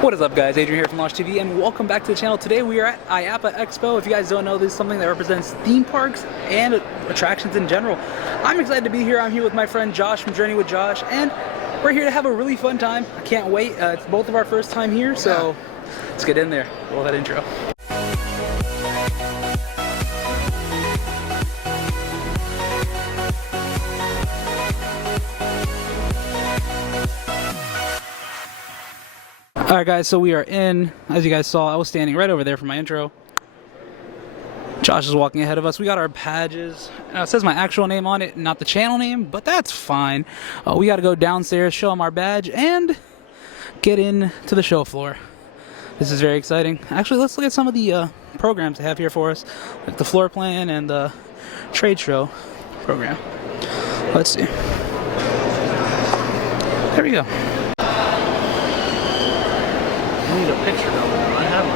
What is up, guys? Adrian here from Losh TV, and welcome back to the channel. Today we are at IAAPA Expo. If you guys don't know, this is something that represents theme parks and attractions in general. I'm excited to be here. I'm here with my friend Josh from JourneywithJosh, and we're here to have a really fun time. I can't wait. It's both of our first time here, so let's get in there. Roll that intro. Alright guys, so we are in. As you guys saw, I was standing right over there for my intro. Josh is walking ahead of us. We got our badges. It says my actual name on it, not the channel name, but that's fine. We got to go downstairs, show them our badge, and get into the show floor. This is very exciting. Actually, let's look at some of the programs they have here for us, like the floor plan and the trade show program. Let's see. There we go. I need a picture though. I have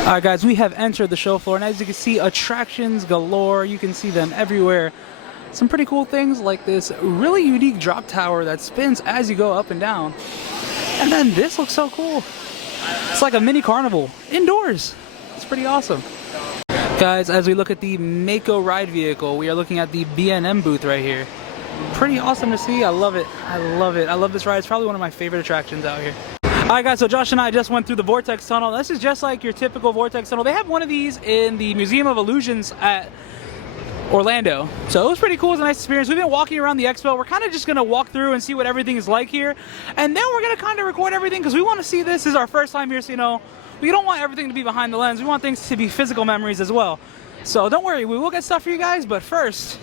one. Alright guys, we have entered the show floor, and as you can see, attractions galore. You can see them everywhere. Some pretty cool things like this really unique drop tower that spins as you go up and down. And then this looks so cool. It's like a mini carnival indoors. It's pretty awesome. Guys, as we look at the Mako ride vehicle, we are looking at the B&M booth right here. Pretty awesome to see. I love it. I love it. I love this ride. It's probably one of my favorite attractions out here. Alright guys, so Josh and I just went through the Vortex Tunnel. This is just like your typical Vortex Tunnel. They have one of these in the Museum of Illusions at Orlando. So it was pretty cool. It was a nice experience. We've been walking around the expo. We're kind of just going to walk through and see what everything is like here. And then we're going to kind of record everything because we want to see this. This is our first time here, so you know, we don't want everything to be behind the lens. We want things to be physical memories as well. So don't worry, we will get stuff for you guys, but first,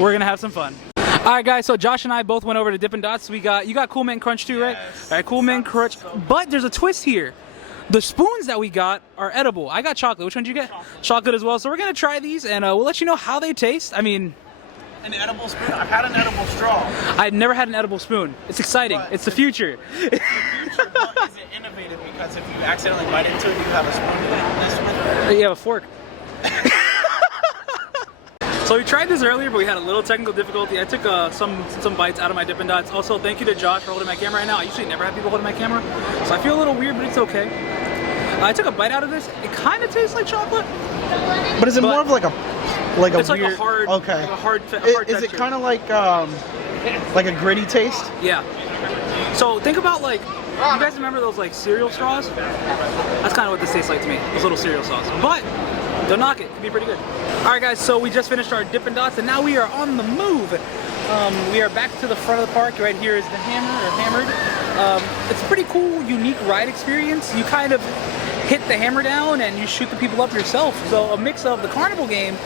we're going to have some fun. Alright guys, so Josh and I both went over to Dippin Dots. You got Cool Mint Crunch too, right? Yes. Alright, Cool Mint Crunch. But there's a twist here. The spoons that we got are edible. I got chocolate. Which one did you get? Chocolate as well. So we're going to try these, and we'll let you know how they taste. I mean... An edible spoon? I've had an edible straw. I've never had an edible spoon. It's exciting. But it's the future. It's the future, but is it innovative? Because if you accidentally bite into it, you have a spoon to mess with. You have a fork. So we tried this earlier, but we had a little technical difficulty. I took some bites out of my Dippin Dots. Also, thank you to Josh for holding my camera right now. I usually never have people holding my camera, so I feel a little weird, but it's okay. I took a bite out of this. It kind of tastes like chocolate. But is it more of like a it's weird, like a hard, okay. like a hard Is it kind of like a gritty taste? Yeah. So think about like, you guys remember those like cereal straws? That's kind of what this tastes like to me. Those little cereal straws. But don't knock it. It can be pretty good. Alright guys, so we just finished our Dippin Dots and now we are on the move. We are back to the front of the park. Right here is the Hammered. It's a pretty cool, unique ride experience. You kind of hit the hammer down and you shoot the people up yourself. So a mix of the carnival game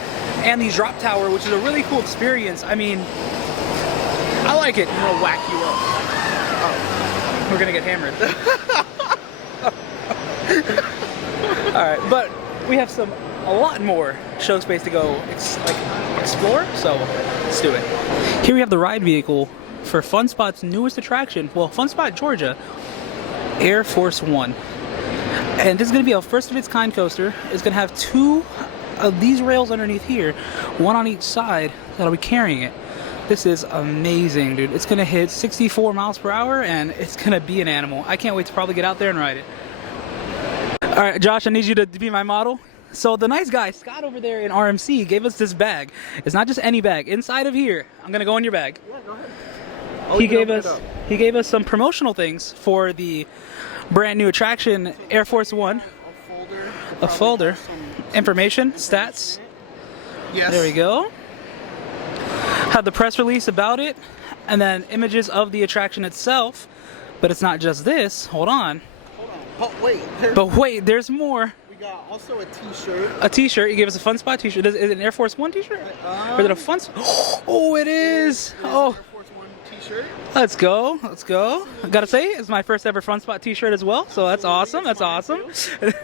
and the drop tower, which is a really cool experience. I mean, I like it. It'll whack you up. Oh. We're gonna get hammered. Alright, but we have a lot more show space to go explore, so let's do it. Here we have the ride vehicle for Fun Spot's newest attraction, well, Fun Spot Georgia, Air Force One. And this is going to be a first of its kind coaster. It's going to have two of these rails underneath here, one on each side that'll be carrying it. This is amazing, dude. It's going to hit 64 miles per hour and it's going to be an animal. I can't wait to probably get out there and ride it. Alright, Josh, I need you to be my model. So the nice guy, Scott over there in RMC, gave us this bag. It's not just any bag. Inside of here, I'm going to go in your bag. Yeah, go ahead. He gave us some promotional things for the brand new attraction, Air Force One. A folder. Information, stats. Yes. There we go. Had the press release about it, and then images of the attraction itself. But it's not just this. Hold on. But wait, there's more. We got also a t-shirt. A t-shirt. He gave us a Fun Spot t-shirt. Is it an Air Force One t-shirt? Or is it a Fun Spot? Oh, it is. Oh. Air Force One t-shirt. Let's go. Let's go. I gotta say, it's my first ever Fun Spot t-shirt as well. So that's awesome. That's awesome.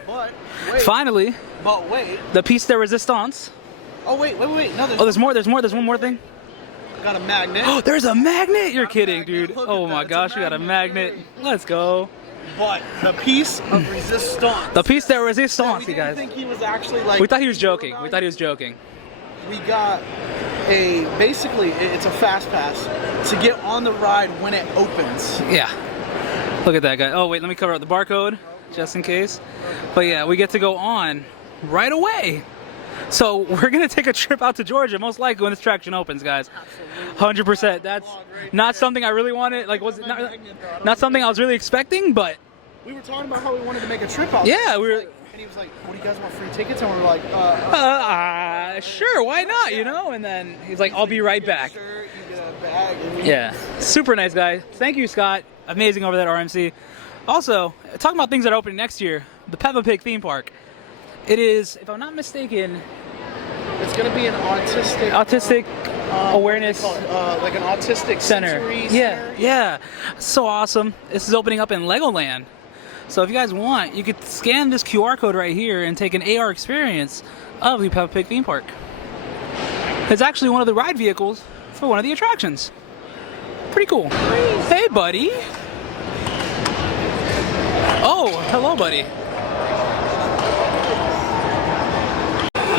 But wait. Finally. But wait. The piece de resistance. Oh wait. No, there's more. There's one more thing. Got a magnet. Oh, there's a magnet. You're kidding, magnet. dude. Look Oh at my that. gosh, we got a magnet. Let's go. But the piece of resistance. The piece de resistance, we you guys. didn't think he was actually like. We thought he was joking. We thought he was joking. We got basically it's a fast pass to get on the ride when it opens. Yeah. Look at that guy. Oh wait, let me cover up the barcode just in case. But yeah, we get to go on right away. So we're gonna take a trip out to Georgia, most likely when this attraction opens, guys. 100%. That's not something I really wanted. Like, was it not something I was really expecting? But we were talking about how we wanted to make a trip out. Yeah, we were. And he was like, "What do you guys want, free tickets?" And we were like, Sure, why not? You know. And then he's like, "I'll be right back." Shirt, you get a bag, and Yeah, super nice guy. Thank you, Scott. Amazing over there at RMC. Also, talking about things that are opening next year, the Peppa Pig theme park. It is, if I'm not mistaken, it's gonna be an autistic awareness like an autistic sensory center. Yeah, so awesome. This is opening up in Legoland. So if you guys want, you could scan this QR code right here and take an AR experience of the Peppa Pig theme park. It's actually one of the ride vehicles for one of the attractions. Pretty cool. Hey, buddy. Oh, hello, buddy.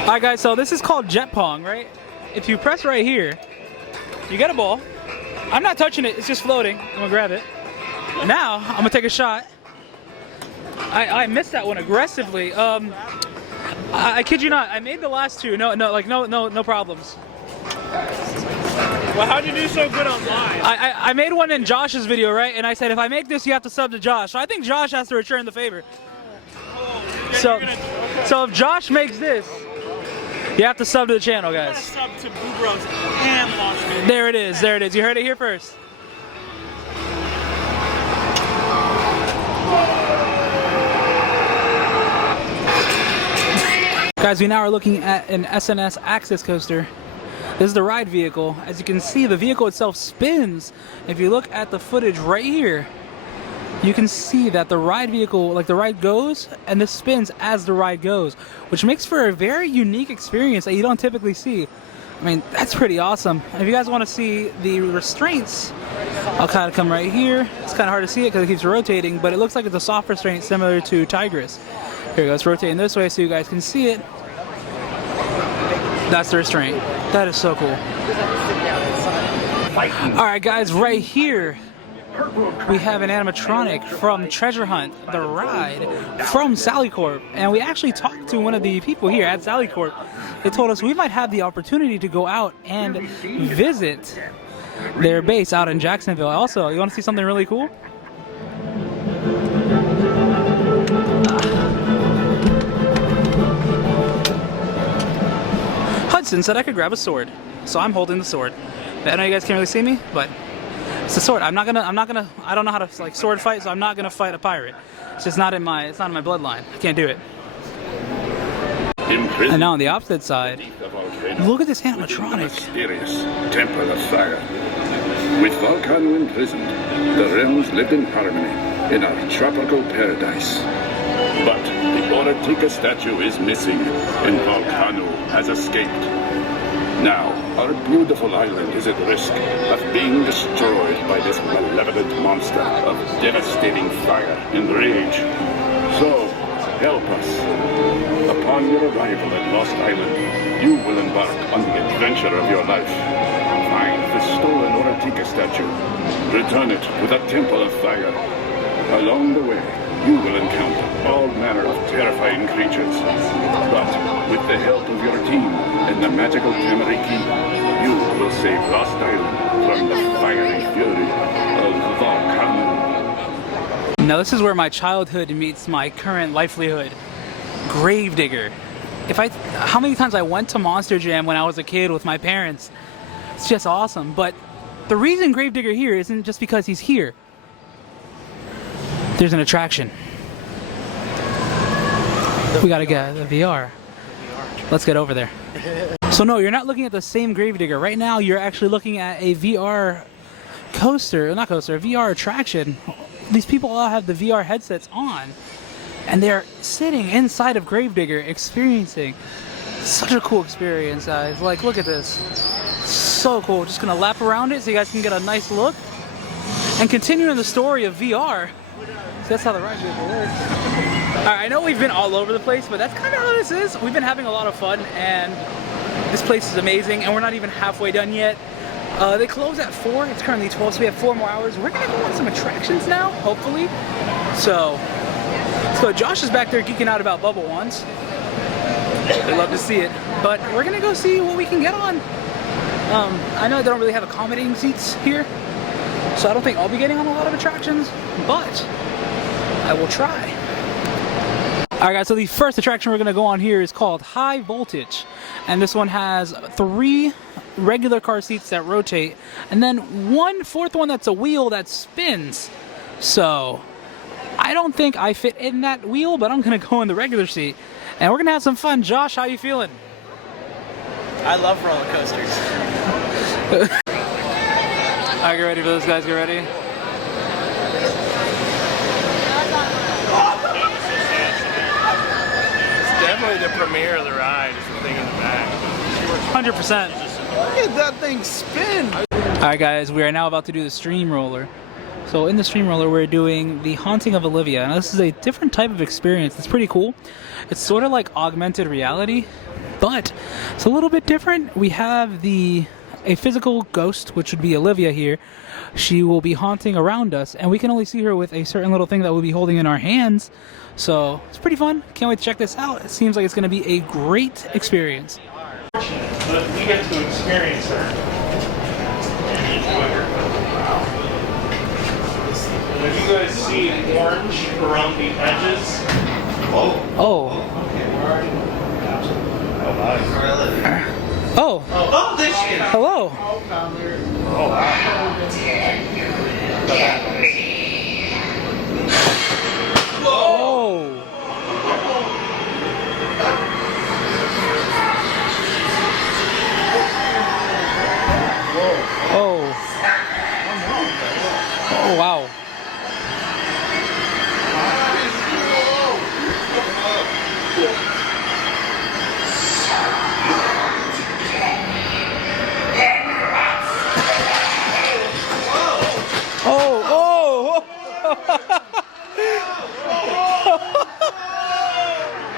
Alright guys, so this is called Jetpong, right? If you press right here, you get a ball. I'm not touching it, it's just floating. I'm gonna grab it. Now, I'm gonna take a shot. I missed that one aggressively. I kid you not, I made the last two. No problems. Well, how'd you do so good online? I made one in Josh's video, right? And I said, if I make this, you have to sub to Josh. So I think Josh has to return the favor. So if Josh makes this, you have to sub to the channel, guys. Sub to Boo Bros and Losh. There it is. There it is. You heard it here first. Guys, we now are looking at an SNS Access Coaster. This is the ride vehicle. As you can see, the vehicle itself spins. If you look at the footage right here, you can see that the ride vehicle, like the ride goes, and this spins as the ride goes, which makes for a very unique experience that you don't typically see. I mean, that's pretty awesome. If you guys want to see the restraints, I'll kind of come right here. It's kind of hard to see it because it keeps rotating, but it looks like it's a soft restraint similar to Tigress. Here we go, it's rotating this way so you guys can see it. That's the restraint. That is so cool. Alright guys, right here we have an animatronic from Treasure Hunt, the ride from SallyCorp. And we actually talked to one of the people here at SallyCorp. They told us we might have the opportunity to go out and visit their base out in Jacksonville. Also, you want to see something really cool? Hudson said I could grab a sword, so I'm holding the sword. I know you guys can't really see me, but it's a sword. I don't know how to like sword fight, so I'm not gonna fight a pirate. It's just not in my bloodline. I can't do it. And now on the opposite side, look at this animatronic. Mysterious temple of fire. With Volcano imprisoned, the realms lived in harmony in our tropical paradise. But the Oratica statue is missing, and Volcano has escaped. Now, our beautiful island is at risk of being destroyed by this malevolent monster of devastating fire and rage. So, help us. Upon your arrival at Lost Island, you will embark on the adventure of your life. Find the stolen Oratica statue. Return it to the Temple of Fire. Along the way, you will encounter all manner of terrifying creatures. But with the help of your team and the magical memory key, you will save Lost Island from the fiery fury of Volcano. Now this is where my childhood meets my current livelihood. Gravedigger. How many times I went to Monster Jam when I was a kid with my parents. It's just awesome. But the reason Gravedigger here isn't just because he's here. There's an attraction. We gotta get the VR. Let's get over there. So no, you're not looking at the same Gravedigger. Right now you're actually looking at a VR coaster, a VR attraction. These people all have the VR headsets on, and they're sitting inside of Gravedigger experiencing such a cool experience, guys. Like, look at this. So cool. Just gonna lap around it so you guys can get a nice look. And continuing the story of VR, so that's how the ride vehicle works. Alright, I know we've been all over the place, but that's kind of how this is. We've been having a lot of fun, and This place is amazing, and we're not even halfway done yet. They close at 4. It's currently 12, so we have 4 more hours. We're gonna go on some attractions now, hopefully. So Josh is back there geeking out about bubble wands. I'd love to see it, but we're gonna go see what we can get on. I know they don't really have accommodating seats here, so I don't think I'll be getting on a lot of attractions, but I will try. Alright guys, so the first attraction we're gonna go on here is called High Voltage, and this one has 3 regular car seats that rotate, and then 1 fourth one that's a wheel that spins. So I don't think I fit in that wheel, but I'm gonna go in the regular seat, and we're gonna have some fun. Josh, how you feeling? I love roller coasters. Alright, get ready for this, guys. Get ready. It's definitely the premiere of the ride. Is the thing in the back. 100%. Look at that thing spin. Alright guys, we are now about to do the stream roller. So in the stream roller we're doing the Haunting of Olivia. Now this is a different type of experience. It's pretty cool. It's sort of like augmented reality, but it's a little bit different. We have a physical ghost, which would be Olivia here. She will be haunting around us, and we can only see her with a certain little thing that we'll be holding in our hands. So it's pretty fun. Can't wait to check this out. It seems like it's going to be a great experience. But we get to experience her. If you guys see orange around the edges. Oh. Oh. Oh, there she is. Hello. Oh, wow. Oh. Oh. Oh, wow.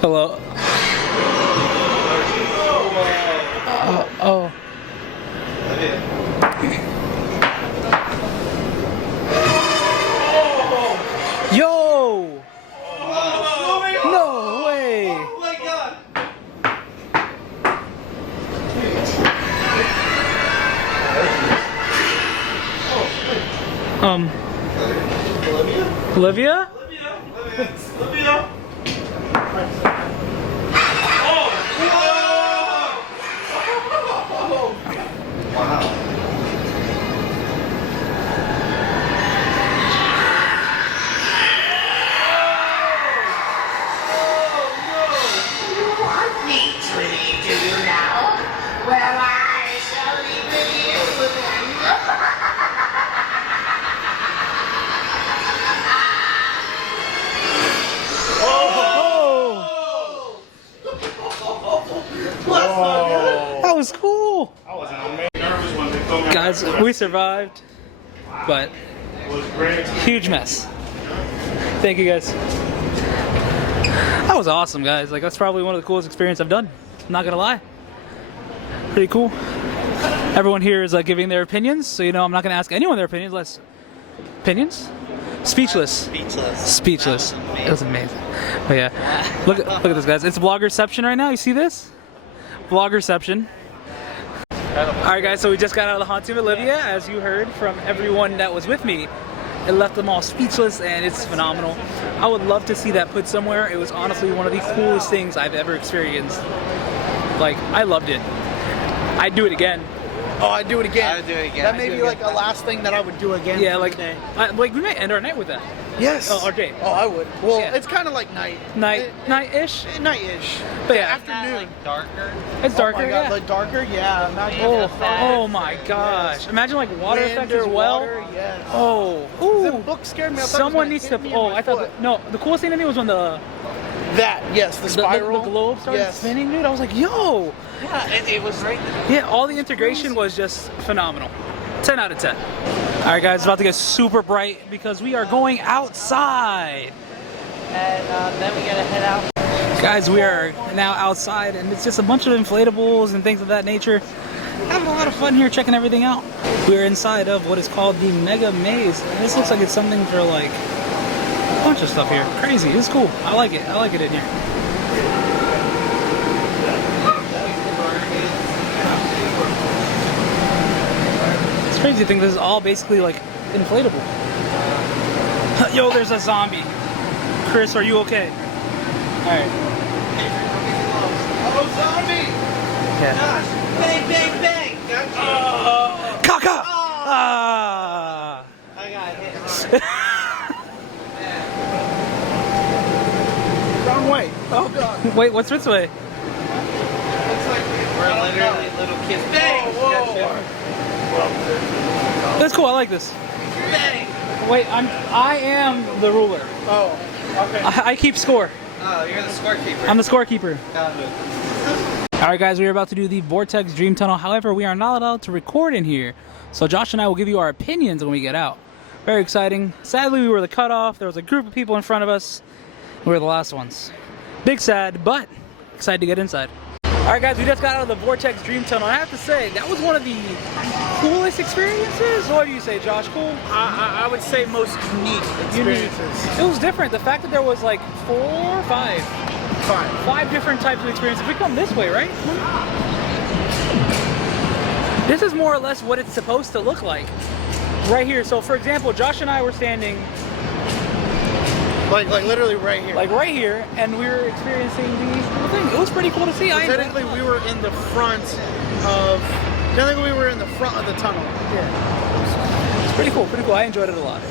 Hello. Oh. Yo! No way! Oh my god! Olivia? Olivia? That was cool! I was nervous when they told me. Guys, we survived, but It was great. huge mess. Thank you guys. That was awesome, guys. Like, that's probably one of the coolest experiences I've done. I'm not gonna lie. Pretty cool. Everyone here is giving their opinions, so you know I'm not gonna ask anyone their opinions unless... Opinions? Speechless. Speechless. It was amazing. But yeah, look at this, guys. It's vloggerception right now. You see this? Vloggerception. Alright guys, so we just got out of the Haunting of Olivia, as you heard from everyone that was with me. It left them all speechless, and it's phenomenal. I would love to see that put somewhere. It was honestly one of the coolest things I've ever experienced. Like, I loved it. I'd do it again. Oh, I'd do it again. I'd do it again. That may be like a last thing that I would do again. Yeah, for like, the day. like we might end our night with that. Yes. Oh, okay. Oh, I would. Well, Yeah. it's kind of like night-ish. Night-ish? But yeah. afternoon. Darker. It's darker, Oh my God, yeah. like darker, yeah. Imagine Oh my gosh. Imagine like water effect as well. Water, yes. Oh. The Ooh. book scared me. I thought it was Someone gonna needs hit to. me in Oh, my I thought. foot. No, the coolest thing to me was when the the spiral. the globe started Yes. spinning, dude. I was like, yo. Yeah, it was right there. Yeah, all the integration was just phenomenal. 10 out of 10. All right, guys, it's about to get super bright because we are going outside. And then we gotta head out. Guys, we are now outside, and it's just a bunch of inflatables and things of that nature. Having a lot of fun here, checking everything out. We're inside of what is called the Mega Maze. And this looks like it's something for like a bunch of stuff here. Crazy, it's cool. I like it. I like it in here. It's crazy to think this is all basically like inflatable. Yo, there's a zombie. Chris, are you okay? Alright. Oh, zombie! Yeah. Gosh, bang, bang, bang! Gotcha. Kaka! Oh. Ah! I got hit hard. Wrong way. Oh god. Wait, what's this way? Looks like we're literally little kids. Bang! Gotcha. That's cool, I like this. Bang! Wait, I am the ruler. Oh. Okay. I keep score. Oh, you're the scorekeeper. I'm the scorekeeper. Got it. Alright guys, we are about to do the Vortex Dream Tunnel. However, we are not allowed to record in here. So Josh and I will give you our opinions when we get out. Very exciting. Sadly, we were the cutoff. There was a group of people in front of us. We were the last ones. Big sad, but excited to get inside. Alright guys, we just got out of the Vortex Dream Tunnel. I have to say, that was one of the coolest experiences. What do you say, Josh? Cool? I would say most unique experiences. It was different. The fact that there was like 4 or 5. 5 different types of experiences. We come this way, right? This is more or less what it's supposed to look like. Right here. So for example, Josh and I were standing Like literally right here. like right here, and we were experiencing the whole thing. It was pretty cool to see. I enjoyed it. Technically, we were in the front of. Technically, we were in the front of the tunnel. Yeah. It's pretty cool, pretty cool. I enjoyed it a lot.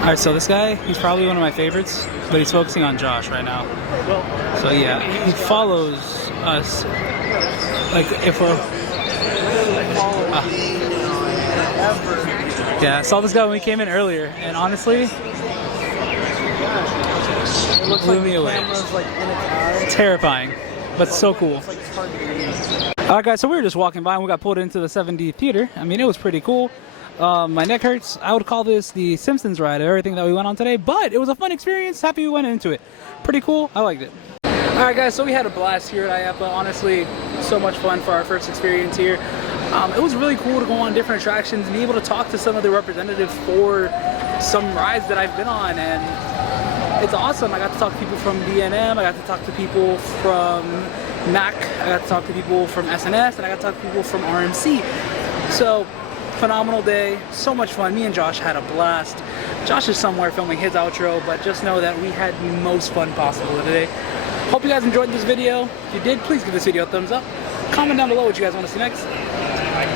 Alright, so this guy, he's probably one of my favorites, but he's focusing on Josh right now. So yeah, he follows us. Like if we're... Yeah, I saw this guy when we came in earlier, and honestly, it blew me away. Terrifying, but so cool. Alright guys, so we were just walking by and we got pulled into the 7D theater. I mean, it was pretty cool. My neck hurts. I would call this the Simpsons ride of everything that we went on today, but it was a fun experience. Happy we went into it. Pretty cool. I liked it. Alright guys, so we had a blast here at IAAPA. Honestly, so much fun for our first experience here. It was really cool to go on different attractions and be able to talk to some of the representatives for some rides that I've been on, and it's awesome. I got to talk to people from B&M, I got to talk to people from NAC, I got to talk to people from SNS, and I got to talk to people from RMC. So, phenomenal day, so much fun. Me and Josh had a blast. Josh is somewhere filming his outro, but just know that we had the most fun possible today. Hope you guys enjoyed this video. If you did, please give this video a thumbs up. Comment down below what you guys want to see next.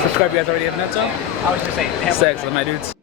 Subscribe if you guys already haven't done so. I was just saying. Stay excellent, my dudes.